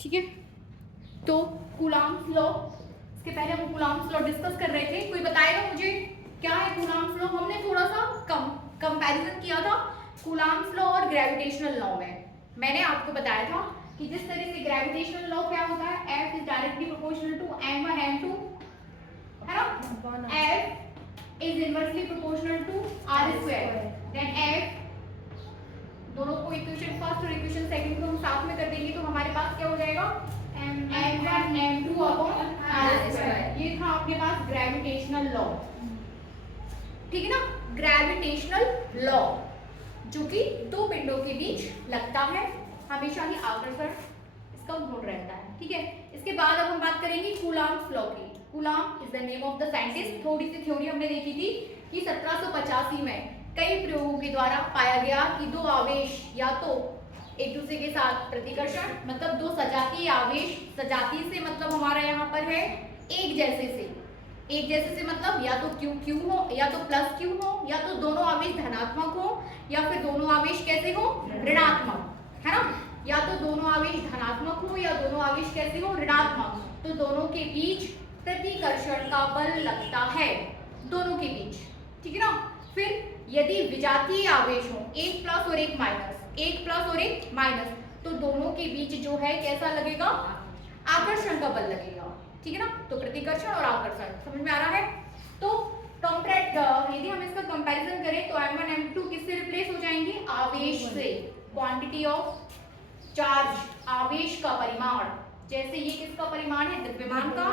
ठीक है, तो कूलॉम्स लॉ, इसके पहले हम कूलॉम्स लॉ डिस्कस कर रहे थे। कोई बताएगा मुझे क्या है कूलॉम्स लॉ? हमने थोड़ा सा कंपैरिजन किया था कूलॉम्स लॉ और ग्रेविटेशनल लॉ में। मैंने आपको बताया था कि जिस तरह से ग्रेविटेशनल लॉ क्या होता है, F is directly proportional to m1 m2, है ना, F is inversely proportional to r², then F, दोनों को इक्वेशन फर्स्ट और इक्वेशन सेकंड को हम साथ में कर देंगे तो हमारे पास क्या हो जाएगा, m1 m2 अपॉन r²। ये था आपके पास ग्रेविटेशनल लॉ, ठीक है ना, ग्रेविटेशनल लॉ जो कि दो पिंडों के बीच लगता है, हमेशा ही आकर्षण इसका गुण रहता है, ठीक है। इसके बाद अब हम बात करेंगे कूलॉम्स लॉ की। Coulomb is the name of the scientist. थोड़ी सी थ्योरी हमने देखी थी कि 1785 में कई प्रयोगों के द्वारा पाया गया कि दो आवेश या तो एक दूसरे के साथ प्रतिकर्षण, मतलब दो सजातीय आवेश, सजातीय से मतलब हमारा यहाँ पर है एक जैसे से, एक जैसे से मतलब या तो क्यू हो या तो प्लस क्यू हो, या तो दोनों आवेश धनात्मक हो या फिर दोनों आवेश कैसे हो, ऋणात्मक, है ना, या तो दोनों आवेश धनात्मक हो या दोनों आवेश कैसे हो, ऋणात्मक, तो दोनों के बीच प्रतिकर्षण का बल लगता है, दोनों के बीच, ठीक है ना। फिर यदि विजातीय आवेश हो, एक प्लस और एक माइनस, एक प्लस और एक माइनस, तो दोनों के बीच जो है कैसा लगेगा, आकर्षण का बल लगेगा, ठीक है ना। तो प्रतिकर्षण और आकर्षण समझ में आ रहा है। तो यदि हम इसका कंपैरिजन करें तो m1 m2 किससे रिप्लेस हो जाएंगे, आवेश से, क्वांटिटी ऑफ चार्ज, आवेश का परिमाण, जैसे ये किसका परिमाण है, द्रव्यमान का,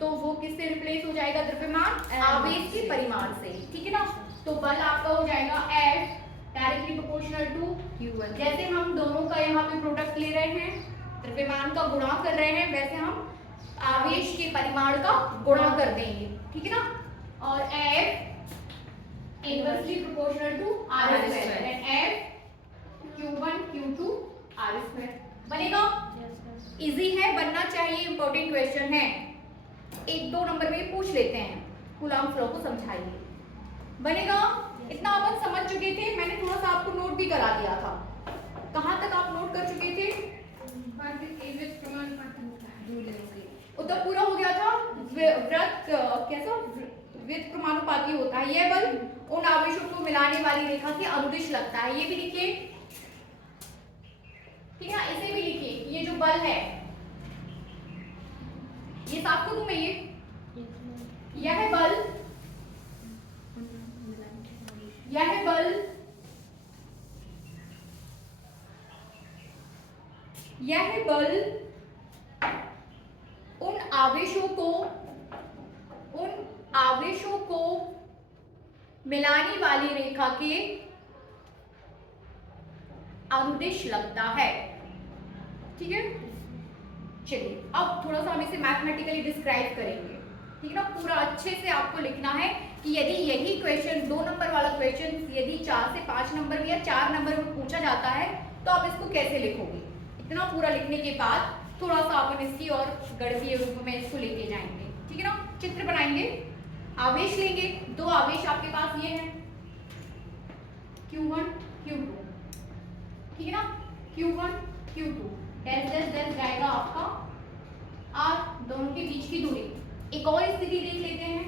तो वो किससे रिप्लेस हो जाएगा, द्रव्यमान आवेश के परिमाण से, ठीक है ना। तो बल आपका हो जाएगा F directly proportional to Q1। जैसे हम दोनों का यहाँ पे प्रोडक्ट ले रहे हैं, द्रव्यमान का गुणा कर रहे हैं, वैसे हम आवेश के परिमाण का गुणा कर देंगे, ठीक है ना। और F inversely proportional to r², then F Q1 Q2 r²। बनेगा, इजी है, बनना चाहिए, इंपॉर्टेंट क्वेश्चन है, एक दो नंबर में पूछ लेते हैं। कूलॉम्स लॉ को समझाइए, बनेगा। इतना अपन समझ चुके थे, मैंने थोड़ा सा आपको नोट भी करा दिया था। कहाँ तक आप नोट कर चुके थे, उत्तर पूरा हो गया था। वृत्त कैसा वृत्त क्रमानुपाती होता है, यह बल उन आवेशों को मिलाने वाली रेखा के अनुदिश लगता है, ये भी लिखिए, ठीक है, इसे भी लिखिए, ये जो बल है, ये साफ को दूं मैं, यह बल, यह बल, यह बल उन आवेशों को मिलाने वाली रेखा के अनुदिश लगता है, ठीक है। चलिए अब थोड़ा सा हम इसे मैथमेटिकली डिस्क्राइब करेंगे, ठीक है ना। पूरा अच्छे से आपको लिखना है कि यदि यही क्वेश्चन 2 नंबर वाला क्वेश्चन यदि 4 से 5 नंबर में या 4 नंबर में पूछा जाता है तो आप इसको कैसे लिखोगे। इतना पूरा लिखने के बाद थोड़ा सा अपन इसकी और गणितीय रूप में इसको लेके जाएंगे, ठीक है ना। चित्र बनाएंगे, आवेश लेंगे, दो आवेश आपके पास ये है Q1 Q2, ठीक है ना, Q1 Q2, dash dash dash जाएगा आपका R, दोनों के बीच की दूरी। एक और स्थिति देख लेते हैं,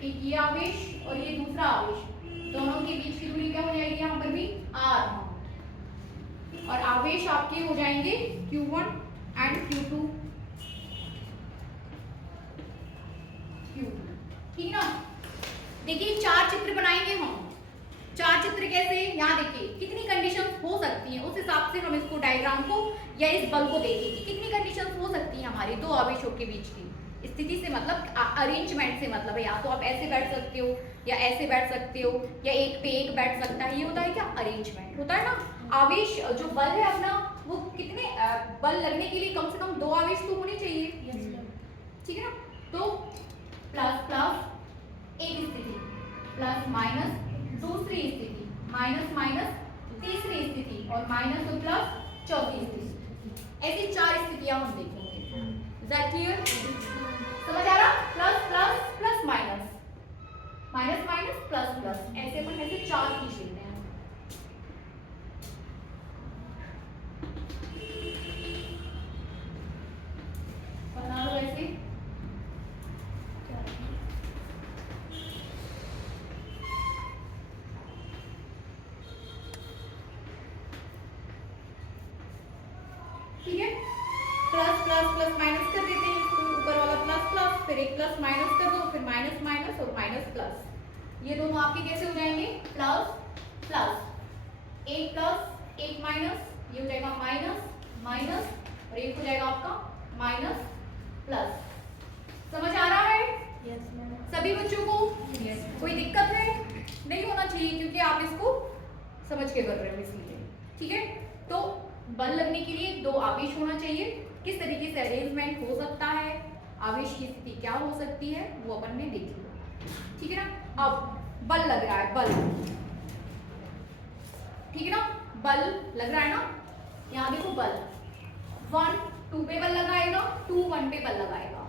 एक ये आवेश और ये दूसरा आवेश, दोनों के बीच की दूरी क्या हो जाएगी, यहाँ पर भी R, और आवेश आपके हो जाएंगे Q1 एंड Q2, ठीक ना। देखिए 4 चित्र बनाएंगे हम, 4 चित्र कैसे, यहाँ देखिए कितनी कंडीशंस हो सकती हैं, उस हिसाब से हम इसको डायग्राम को या इस बल को देखेंगे, कितनी कंडीशंस हो सकती हैं हमारी दो आवेशों के बीच की स्थिति से, मतलब अरेंजमेंट से मतलब है, या तो आप ऐसे बैठ सकते हो या ऐसे बैठ सकते हो या एक पे एक बैठ सकता है, ये होता है क्या, अरेंजमेंट होता है ना। आवेश जो बल है अपना, वो कितने बल लगने के लिए कम से कम 2 आवेश तो होने चाहिए, ठीक है ना। तो प्लस प्लस एक स्थिति, प्लस माइनस दूसरी स्थिति, माइनस माइनस तीसरी स्थिति और माइनस और प्लस चौथी स्थिति, ऐसी 4 स्थितियां हम देखेंगे। इज दैट क्लियर, समझ आ रहा, plus plus plus minus, minus minus plus plus, ऐसे अपन ऐसे 4 खींच लेते हैं। ठीक है, प्लस प्लस प्लस माइनस कर देते हैं इसको, ऊपर वाला प्लस प्लस, फिर एक प्लस माइनस कर दो, फिर माइनस माइनस और माइनस प्लस, ये दोनों आपके कैसे हो जाएंगे, प्लस प्लस, एक प्लस एक माइनस, ये हो जाएगा माइनस माइनस, और एक हो जाएगा आपका माइनस प्लस। समझ आ रहा है? Yes ma'am. सभी बच्चों को? यस। कोई दिक्कत है? नहीं होना चाहिए, क्योंकि आप इसको समझ के कर रहे हो इसलिए। ठीक है, तो बल लगने के लिए दो आवेश होना चाहिए। किस तरीके से अरेंजमेंट हो सकता है, आवेश की स्थिति क्या हो सकती है, वो अपन ने देख लिया। ठीक है ना, अब बल लग रहा है, बल, ठीक है ना, बल लग रहा है ना, यहाँ देखो बल 1 2 पे बल लगाएगा, 2 1 पे बल लगाएगा,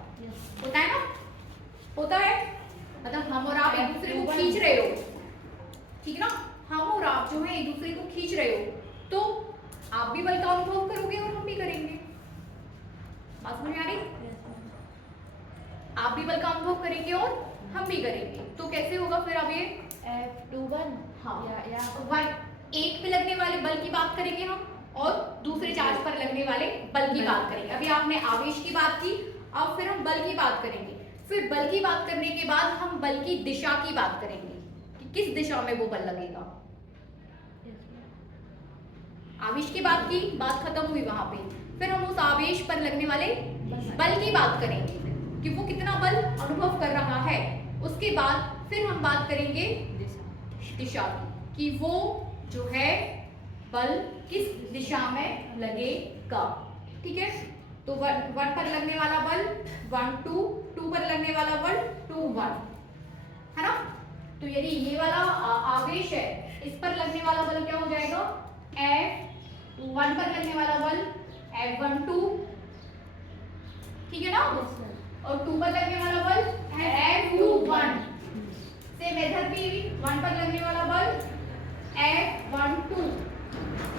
होता है ना, होता है, मतलब हम और आप एक दूसरे को खींच रहे हो, ठीक है ना, हम और आप जो है एक दूसरे को खींच रहे हो, तो आप भी बल का अनुभव करोगे और हम भी करेंगे। बात समझ आ रही? आप भी बल का अनुभव करेंगे और हम भी करेंगे, तो कैसे होगा फिर? अब ये F21, हाँ, या 1 एक पे लगने वाले बल की बात करेंगे हम, और दूसरे चार्ज पर लगने वाले बल की बात करेंगे। अभी आपने आवेश की बात की, अब फिर हम बल की बात करेंगे। फिर बल की बात करने के बाद हम बल की दिशा की बात करेंगे कि किस दिशा में वो बल लगेगा। आवेश की बात की, बात खत्म हुई वहां पे, फिर हम उस आवेश पर लगने वाले बल की बात करेंगे कि वो कितना बल अनुभव कर रहा है। उसके बाद फिर हम बात करेंगे दिशा की, कि वो जो है बल किस दिशा में लगेगा। ठीक है, तो 1 पर लगने वाला बल 1 2, 2 पर लगने वाला बल 2 1, है ना। तो यदि ये वाला आवेश है, इस पर लगने वाला बल क्या हो जाएगा, F1 पर लगने वाला बल F12, ठीक है ना, और 2 पर लगने वाला बल F21, सेम इधर भी 1 पर लगने वाला बल F12,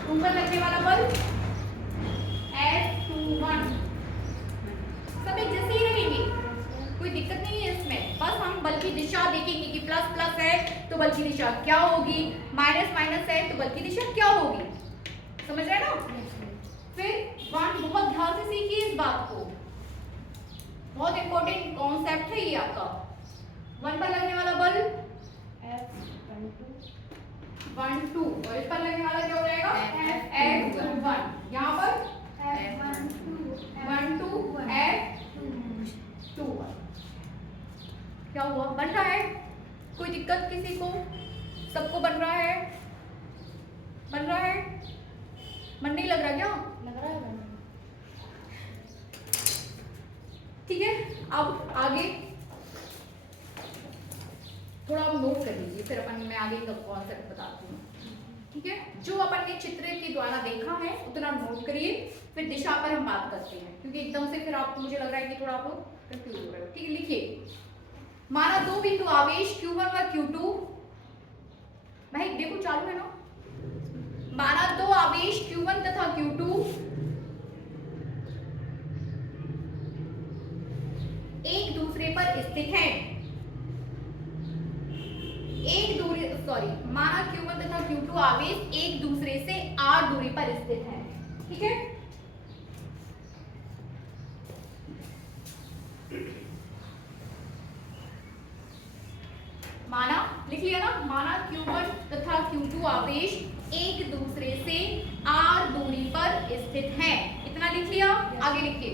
2 पर लगने वाला बल F21, सब एक जैसे ही लगेंगे, कोई दिक्कत नहीं है इसमें। बस हम बल की दिशा देखेंगे कि प्लस प्लस है तो बल की दिशा क्या होगी, माइनस माइनस है तो बल की दिशा क्या होगी। समझ रहे हैं ना? फिर 1 बहुत ध्यान से सीखिए इस बात को, बहुत इंपॉर्टेंट कॉन्सेप्ट है ये आपका। 1 पर लगने वाला बल F12, 1 2, और इस पर लगने वाला क्या हो जाएगा, F1, यहाँ पर F1 2 F21। क्या हुआ, बन रहा है? कोई दिक्कत किसी को? सबको बन रहा है? बन रहा है? मन नहीं लग रहा क्या? लग रहा है मैम। ठीक है, अब आगे थोड़ा आप नोट कर लीजिए, फिर अपन मैं आगे का कॉन्सेप्ट बताती हूँ। ठीक है, जो अपन ने चित्र के द्वारा देखा है उतना नोट करिए, फिर दिशा पर हम बात करते हैं, क्योंकि एकदम से फिर आपको मुझे लग रहा है कि थोड़ा आप लोग कंफ्यूज हो रहे हो। ठीक है, लिखिए, माना दो बिंदु आवेश Q1 व Q2, भाई देखो चालू है ना, माना दो आवेश Q1 तथा Q2 एक दूसरे पर स्थित हैं, माना Q1 तथा Q2 आवेश एक दूसरे से r दूरी पर स्थित हैं। ठीक है, माना, लिख लिया ना, माना Q1 तथा Q2 आवेश एक दूसरे से r दूरी पर स्थित हैं, इतना लिख लिया। आगे लिखिए,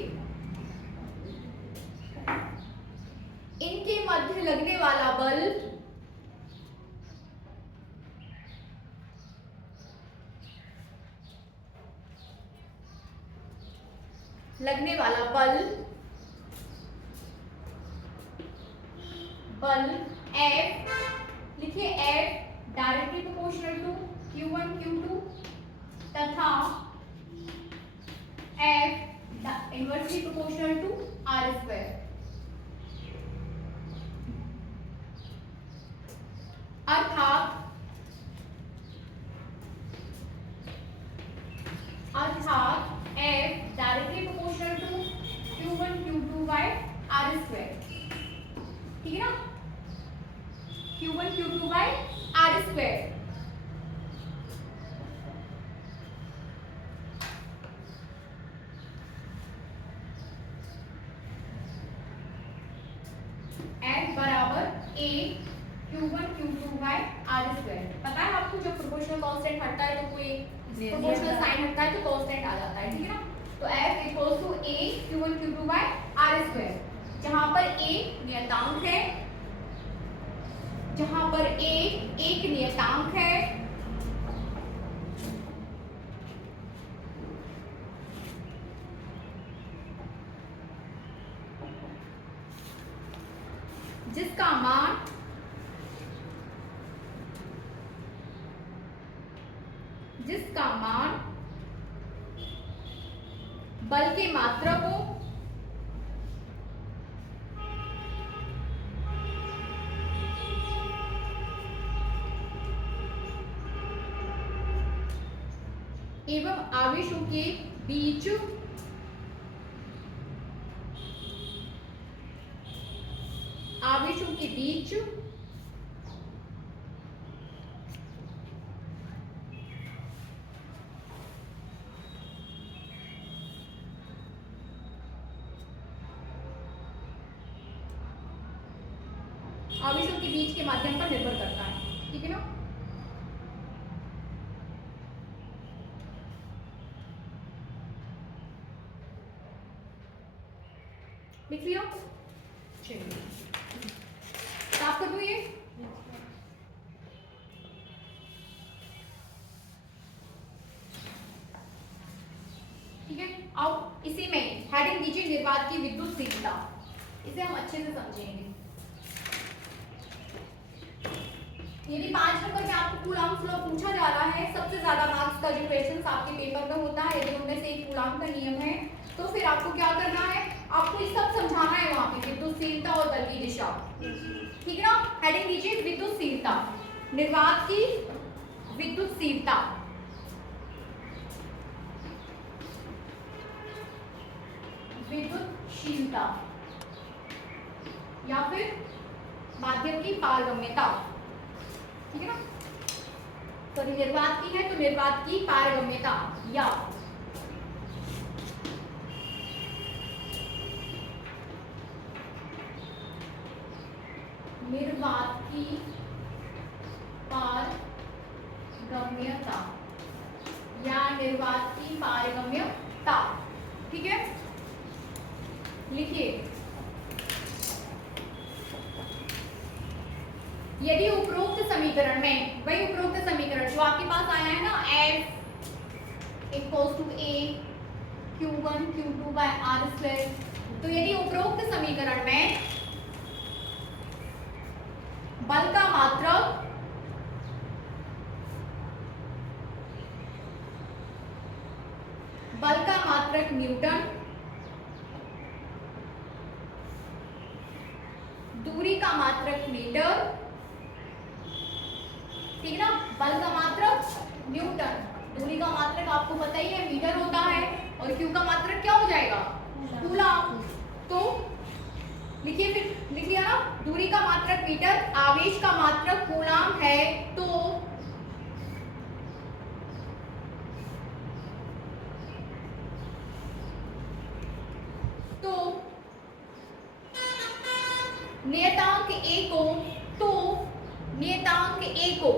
इनके मध्य लगने वाला बल F, लिखिए F directly proportional to Q1 Q2 तथा F inversely proportional to R square. अर्थात F directly proportional to Q1 Q2 by R square. ठीक है ना, Q1 Q2 by R square. a q1 q2 by r square. पता है आपको जब proportional constant हटता है तो कोई प्रोपोर्शनल साइन हटता है तो कांस्टेंट आ जाता है, ठीक है ना। तो f equals to a q1 q2 by r square, जहां पर a नियतांक है, जहां पर a एक नियतांक है, जिसका मान बल के मात्रक को एवं आवेशों के बीच के माध्यम पर निर्भर करता है, ठीक है ना। लिख लिया, चलिए साफ कर दूं ये। ठीक है, अब इसी में हेडिंग दीजिए निर्वात की विद्युत तीव्रता, इसे हम अच्छे से समझेंगे। यदि 5 नंबर में आपको कूलाम्स लॉ पूछा जा रहा है, सबसे ज्यादा मार्क्स का जो क्वेश्चन आपके पेपर में होता है, यदि उनमें से एक कूलाम का नियम है, तो फिर आपको क्या करना है, आपको ये सब समझाना है वहां पे, विद्युतशीलता और बल की दिशा, ठीक है ना। हेडिंग दीजिए विद्युतशीलता, निर्वात की विद्युतशीलता, विद्युतशीलता या फिर माध्यम की पारगम्यता, ठीक है ना। तो निर्वात की है तो निर्वात की पारगम्यता या निर्वात की पारगम्यता या निर्वात की पारगम्यता, ठीक है। लिखिए, यदि उपरोक्त समीकरण में, वही उपरोक्त समीकरण जो आपके पास आया है ना, F equals to a q1 q2 by r square, तो यदि उपरोक्त समीकरण में बल का मात्रक न्यूटन, दूरी का मात्रक मीटर, ठीक है ना। बल का मात्रक न्यूटन, दूरी का मात्रक आपको पता ही है मीटर होता है, और क्यू का मात्रक क्या हो जाएगा, कूलाम। तो लिखिए, फिर लिख लिया ना, दूरी का मात्रक मीटर, आवेश का मात्रक कूलाम है, तो नियतांक ए को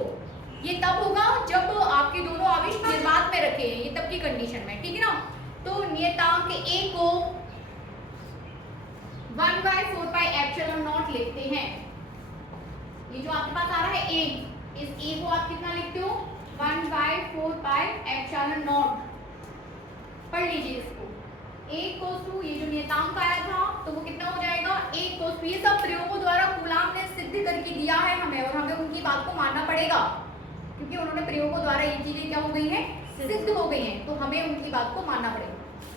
ये तब होगा जब आपके दोनों आवेश निर्वात में रखे हैं, ये तब की कंडीशन में, ठीक है ना। तो नियतांक ए को 1/4πε0 लिखते हैं। ये जो आपके पास आ रहा है ए, इस ए को आप कितना लिखते हो, 1/4πε0। पढ़ लीजिए इसको। ए इक्वल्स टू, ये जो नियतांक आया था तो वो कितना हो जाएगा, ए इक्वल्स टू, ये सब प्रयोगों द्वारा कूलाम ने सिद्ध करके दिया है हमें, और हमें उनकी बात को मानना पड़ेगा, क्योंकि उन्होंने प्रयोगों द्वारा ये चीजें क्या हो गई हैं, सिद्ध हो गई हैं, तो हमें उनकी बात को मानना पड़ेगा।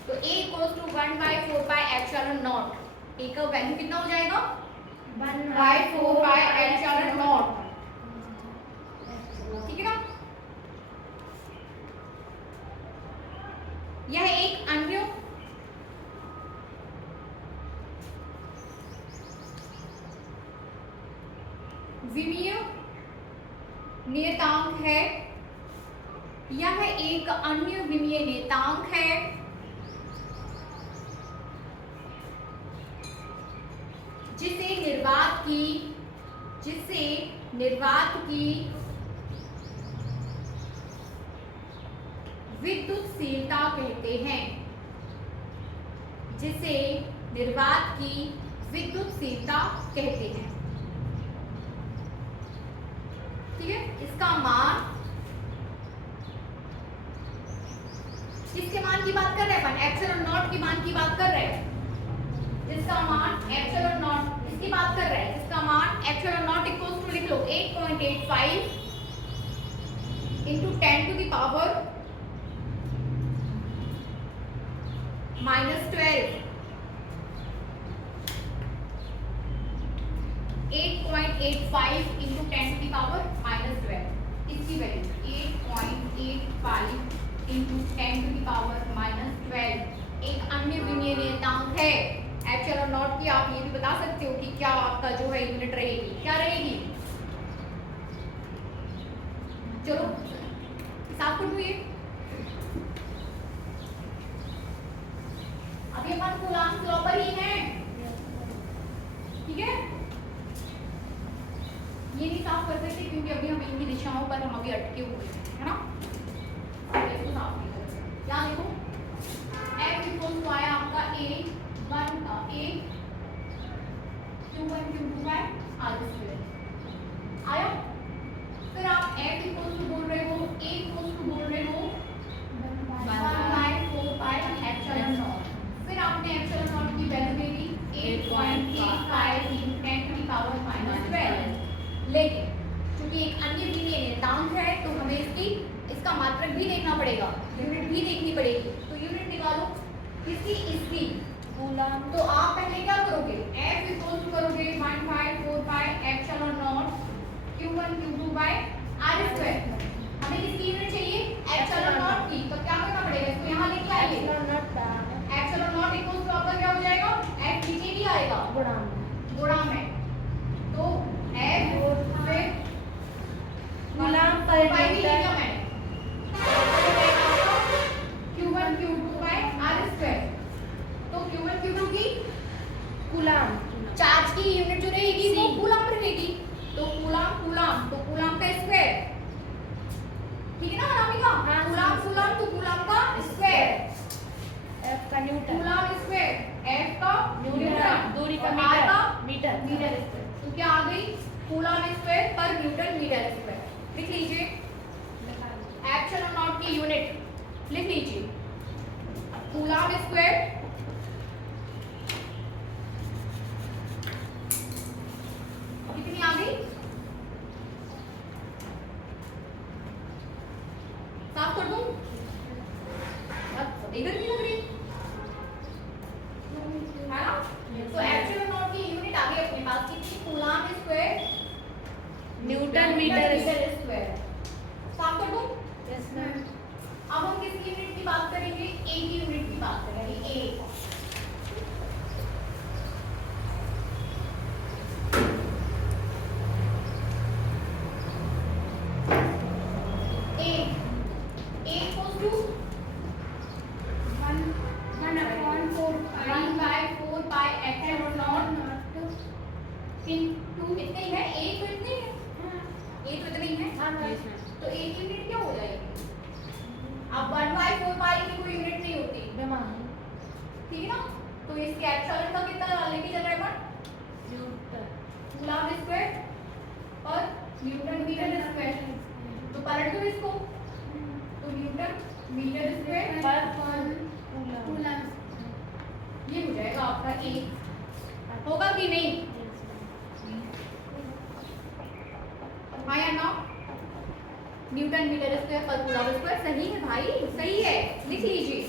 तो ए इक्वल्स टू 1/4πε0, ए का वैल्यू कितना हो जाएगा, 1/4πε0, ठीक है ना। यह एक अन्य विमीय नियतांक है, यह एक अन्य विमीय नियतांक है जिसे निर्वात की जिसे निर्वात की विद्युतशीलता कहते हैं, जिसे निर्वात की विद्युतशीलता कहते हैं। ठीक है, इसका मान, किसके मान की बात कर रहे हैं अपन? एप्सिलॉन नॉट के मान की बात कर रहे हैं, जिसका मान एप्सिलॉन नॉट, इसकी बात कर रहे हैं जिसका मान एप्सिलॉन नॉट इक्वल्स टू, लिख लो 8.85 into 10 to the power -12, 8.85 into 10 to the power -12, इसकी value 8.85 into 10 to the power -12 एक अन्य विमीय नियतांक है एप्सिलॉन नॉट की। आप ये भी बता सकते हो कि क्या आपका जो है यूनिट रहेगी, क्या रहेगी? चलो साफ कर दो ये। अभी अपन कूलाम्स लॉ पर ही हैं, ठीक है? ये नहीं साफ कर सकते क्योंकि अभी हम इनकी दिशाओं पर हम अभी अटके हुए हैं, है ना? इसको साफ नहीं कर सकते। क्या देखो, F इक्वल टू आया आपका A1 का A Q1 Q2 bye R²। आया? फिर आप F इक्वल टू बोल रहे हो, A इक्वल टू बोल रहे हो 1/4 एप्सिलॉन नॉट। फिर आपने एप्सिलॉन नॉट की value they the 8.85 into 10 to the power -12। लेकिन क्योंकि एक अन्य विमीय नियतांक है तो हमें इसका मात्रक भी देखना पड़ेगा, यूनिट भी देखनी पड़ेगी। तो यूनिट निकालो किसकी? इसकी कूलम। तो आप पहले क्या करोगे? F इक्वल टू करोगे 1/4 epsilon not Q1 Q2 bye R²। हमें किसकी यूनिट चाहिए? एप्सिलॉन नॉट की। तो क्या करना पड़ेगा? इसको यहाँ लेके आइए। एप्सिलॉन नॉट इक्वल टू आपका क्या हो जाएगा? F नीचे भी आएगा गुणा में, तो F फिर coulomb per metre Q1 Q2 bye R²। तो Q1 Q2 की कूलम चार्ज की यूनिट जो रहेगी वो कूलम रहेगी। तो कूलम तो कूलम का स्क्वायर, ठीक है ना अनामिका? हाँ, कूलम तो कूलम का स्क्वायर, F का न्यूटन, कूलम स्क्वायर, F का न्यूटन, दूरी का और R का मीटर मीटर स्क्वायर। तो क्या आ गई? कूलम स्क्वायर पर न्यूटन मीटर स्क्वायर। लिख लीजिए एप्सिलॉन नॉट की यूनिट, लिख लीजिए कूलम स्क्वायर कितनी आ गई? साफ कर दूं? इधर भी लग रही है ना? तो एप्सिलॉन नॉट की यूनिट आ गई अपने पास कितनी? Coulomb square newton metre square. साफ कर दूं? Yes ma'am. अब हम किस यूनिट की बात करेंगे? ए की यूनिट की बात करेंगे। A equals to 1/4 pi epsilon not into इतने ही है, ए तो इतने ही है, ए तो इतने ही है। तो ए की यूनिट क्या हो जाएगी? अब 1/4 पाई की कोई यूनिट नहीं होती, ठीक है ना? तो इसके एप्सिलॉन का कितना लेके चल रहा है अपन? कूलम स्क्वायर और न्यूटन मीटर स्क्वायर। तो पलट दो इसको, तो न्यूटन मीटर स्क्वायर पर कूलम, ये हो जाएगा आपका ए। होगा कि नहीं? आया ना? न्यूटन मीटर स्क्वायर पर कूलम स्क्वायर। सही है भाई, सही है, लिख लीजिए।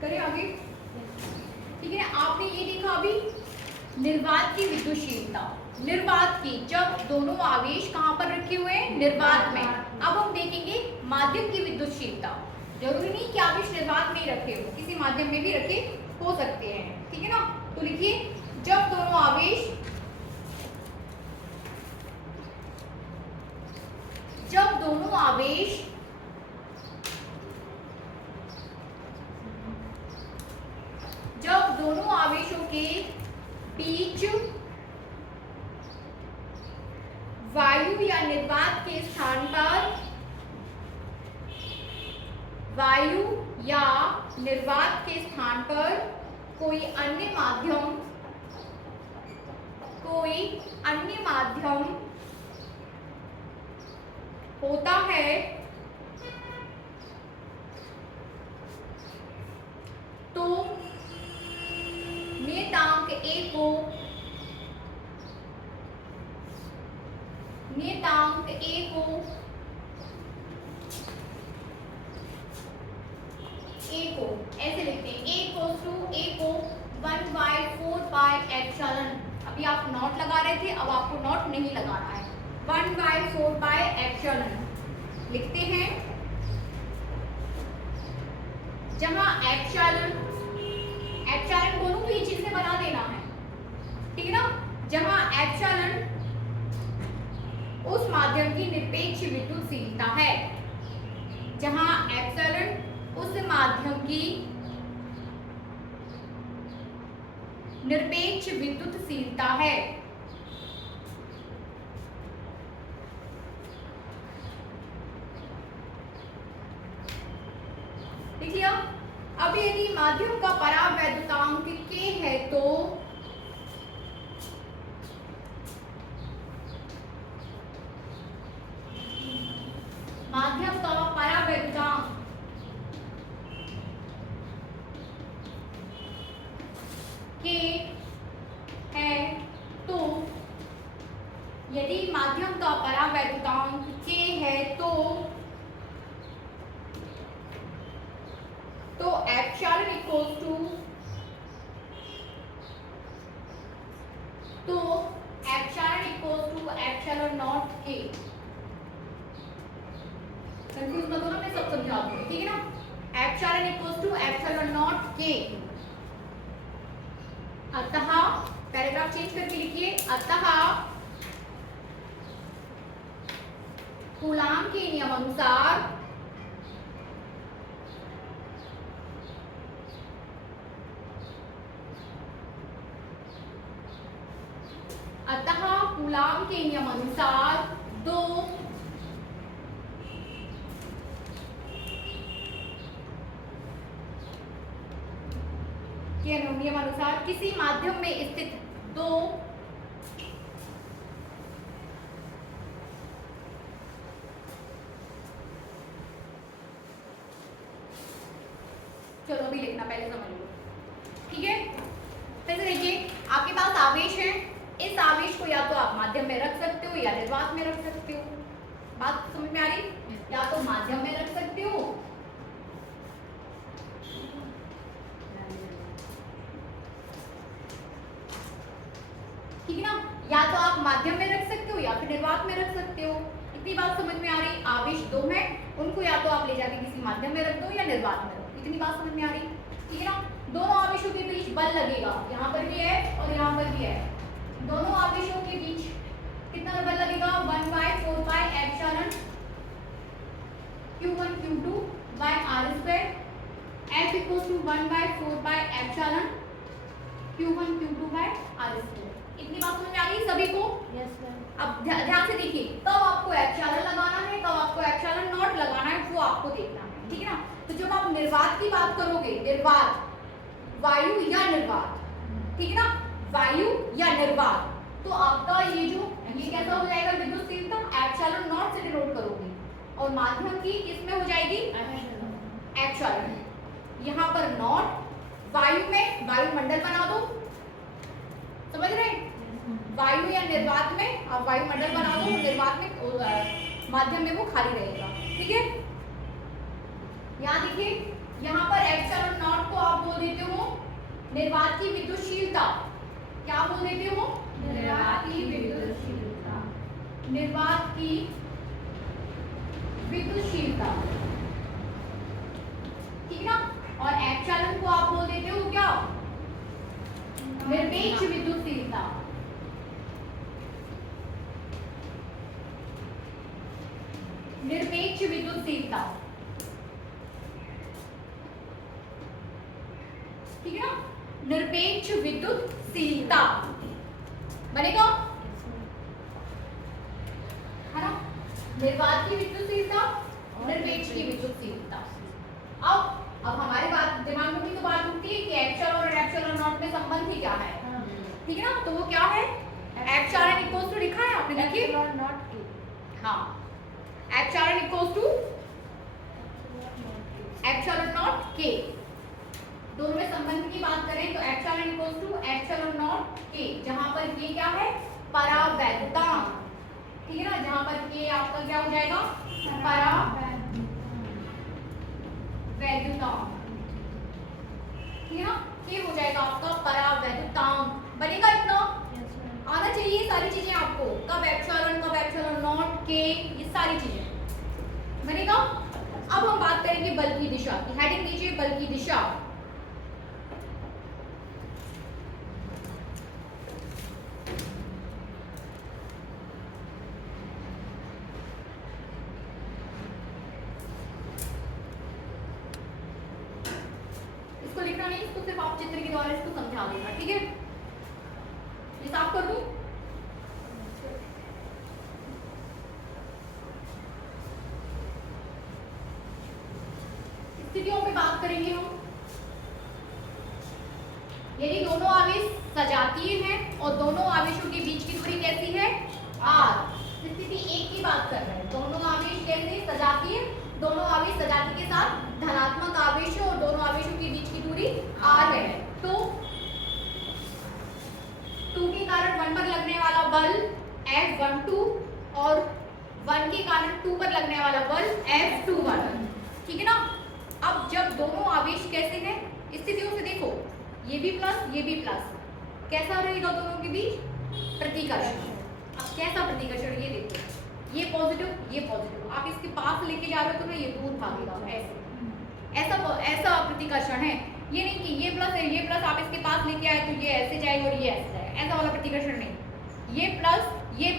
करें आगे, ठीक है? आपने ये देखा अभी निर्वात की विद्युतशीलता, निर्वात की, जब दोनों आवेश कहाँ पर रखे हुए हैं, निर्वात में। अब हम देखेंगे माध्यम की विद्युतशीलता। जरूरी नहीं कि आवेश निर्वात में ही रखे हो, किसी माध्यम में भी रखे हो सकते हैं, ठीक है ना। तो लिखिए जब दोनों आवेश जब दोनों आवेशों के बीच वायु या निर्वात के स्थान पर कोई अन्य माध्यम होता है तो नियतांक A को ऐसे लिखते हैं, A को 1/4 पाई एप्सिलॉन। अभी आप नॉट लगा रहे थे, अब आपको नॉट नहीं लगाना है, 1/4 पाई एप्सिलॉन लिखते हैं। जहां एप्सिलॉन दोनों को ये चीज से बना देना है, ठीक है ना। जहां एप्सिलॉन उस माध्यम की निरपेक्ष विद्युतशीलता है, जहां एप्सिलॉन उस माध्यम की निरपेक्ष विद्युतशीलता है। देखिए अब यदि माध्यम का परावैद्युतांक K है तो माध्यम का परावैद्युतांक K है तो, यदि माध्यम का परावैद्युतांक K है तो epsilon equals to epsilon naught K। Confuse मत होना, मैं सब समझा दूंगी, ठीक है ना। Epsilon equals to epsilon naught K। अतः पैराग्राफ चेंज करके लिखिए, अतः कूलाम के नियम अनुसार दो के नियम अनुसार किसी माध्यम में स्थित दो चलो भी लिखना, पहले समझ लो, ठीक है। फिर से देखिए, आपके पास आवेश है, इस आवेश को या तो आप माध्यम में रख सकते हो या निर्वात में रख सकते हो। बात समझ में आ रही? या तो माध्यम में रख सकते हो ठीक है ना, या तो आप माध्यम में रख सकते हो या फिर निर्वात में रख सकते हो। इतनी बात समझ में आ रही? आवेश दो है, उनको या तो आप ले जाके किसी माध्यम में रख दो या निर्वात में रख दो। इतनी बात समझ में आ रही, ठीक है ना। दोनों आवेशों के बीच बल लगेगा, यहाँ पर भी है और यहाँ पर भी है। दोनों आवेशों के बीच कितना बल लगेगा? 1/4 pi epsilon Q1 Q2 by R²। F equals to 1/4 pi epsilon Q1 Q2 by R²। इतनी बात समझ में आ गई सभी को? Yes ma'am. अब ध्यान से देखिए, कब आपको एप्सिलॉन लगाना है, कब आपको एप्सिलॉन नॉट लगाना है, वो आपको देखना है, ठीक है ना। तो जब आप निर्वात की बात करोगे, निर्वात वायु या निर्वात, ठीक है ना, वायु या निर्वात, तो आपका ये जो ये कैसा हो जाएगा विद्युतशीलता, एप्सिलॉन नॉट से डिनोट करोगे, और माध्यम की किसमें हो जाएगी? एप्सिलॉन। यहाँ पर नॉट, वायु में वायुमंडल बना दो, समझ रहे? वायु या निर्वात में आप वायुमंडल बना दो, निर्वात में माध्यम में वो खाली रहेगा, ठीक है। यहाँ देखिए, यहाँ पर एप्सिलॉन नॉट को आप बोल देते हो निर्वात की विद्युतशीलता। क्या बोल देते हो? निर्वात की विद्युतशीलता। निर्वात की विद्युतशीलता, ठीक है ना। और एप्सिलॉन को आप बोल देते हो क्या, निरपेक्ष विद्युतशीलता। निरपेक्ष विद्युतशीलता, ठीक है ना। निरपेक्ष विद्युतशीलता बनेगा, है ना। निर्वात की विद्युतशीलता, निरपेक्ष की विद्युतशीलता। अब हमारे बात दिमाग में भी तो बात उठती है कि एप्सिलॉन और एप्सिलॉन नॉट में संबंध ही क्या है, ठीक है ना। तो वो क्या है, एप्सिलॉन इक्वल्स टू लिखा है आपने, देखिए नॉट के। हाँ, epsilon equals to epsilon naught K. दोनों में संबंध की बात करें तो epsilon equals to epsilon naught K, जहां पर के क्या है, परावैद्युतांक, ठीक है ना। जहां पर के आपका क्या हो जाएगा, परावैद्युतांक, ठीक है ना। के हो जाएगा आपका परावैद्युतांक, बनेगा इतना आना चाहिए ये सारी चीजें आपको, कब एप्सिलॉन नॉट के, ये सारी चीजें बनेगा। अब हम बात करेंगे बल की दिशा की, हेडिंग दीजिए बल की दिशा। इसको लिखना नहीं, इसको सिर्फ आप चित्र के द्वारा इसको समझा देना, ठीक है। ये साफ कर दूं, स्थितियों पे बात करेंगे हम। यदि दोनों आवेश सजातीय हैं और दोनों आवेशों के बीच की दूरी कैसी है, r। स्थिति एक की बात कर रहे हैं, दोनों आवेश कैसे सजातीय, दोनों आवेश सजाती के साथ धनात्मक आवेश है और दोनों आवेशों के बीच की दूरी r है। तो 2 के कारण 1 पर लगने वाला बल F12 और 1 के कारण 2 पर लगने वाला बल F21, ठीक है ना। अब जब दोनों आवेश कैसे हैं, स्थितियों से देखो, ये भी प्लस, कैसा रहेगा दोनों के बीच, प्रतिकर्षण। अब कैसा प्रतिकर्षण, ये देखो, ये पॉजिटिव, आप इसके पास लेके जा रहे हो तो ना ये दूर भागेगा, ऐसा प्रतिकर्षण है। ये नहीं कि ये प्लस है, ये प्लस आप इसके पास लेके आए तो ये ऐसे जाएगा और ये ऐसे जाएगा, ऐसा वाला प्रतिकर्षण नहीं। ये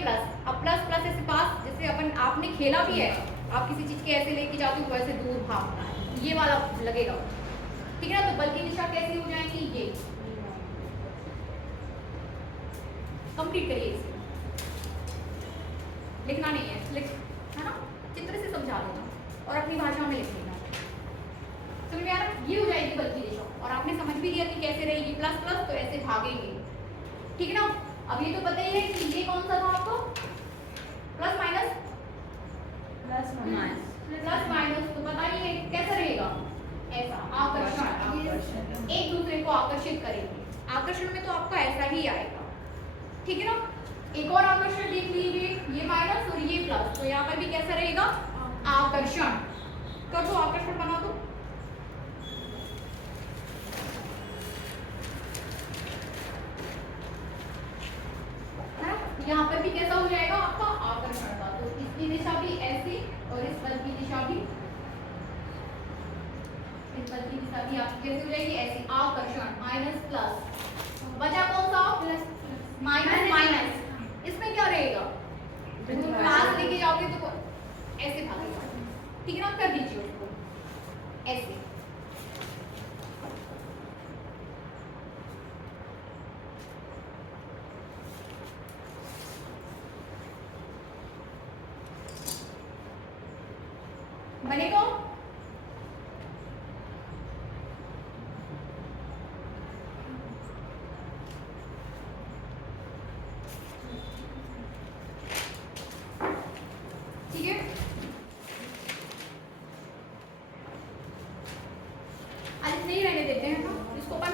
प्लस, अब प्लस ऐसे पास, जैसे आपने खेला भी है, आप किसी चीज के ऐसे लेके जाते हो वैसे दूर भागना है, ये वाला लगेगा, ठीक है ना। तो बल की दिशा कैसी हो जाएगी, ये कंप्लीट करिए इसे, लिखना नहीं है, है ना, चित्र से समझा देना और अपनी भाषा में लिख देना, समझ में आ रहा है। ये हो जाएगी बल की दिशा, और आपने समझ भी लिया कि कैसे रहेगी, प्लस तो ऐसे भागेंगे, ठीक है ना। अब ये तो पता ही है कि ये कौन सा था आपको, प्लस माइनस, तो पता ही है कैसा रहेगा, ऐसा आकर्षण, एक दूसरे को आकर्षित करेंगे। आकर्षण में तो आपका ऐसा ही आएगा, ठीक है ना। एक और आकर्षण देख लीजिए, ये माइनस और ये प्लस, तो यहाँ पर भी कैसा रहेगा, आकर्षण। कर दो, आकर्षण बना दो, यहाँ पर भी कैसा हो जाएगा आपका, आकर्षण का। तो इसकी दिशा भी ऐसी और इस बल की दिशा भी, आपकी कैसे हो जाएगी, ऐसी, आकर्षण माइनस प्लस, बचा कौन सा, प्लस माइनस, इसमें क्या रहेगा, क्लास लेके जाओगे तो ऐसे भागेगा, ठीक है ना। कर दीजिए उसको ऐसे, बनेगा। ठीक है, आज नहीं रहने देते हैं, इसको अपन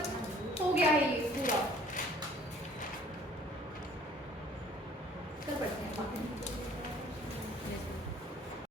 हो गया है ये पूरा।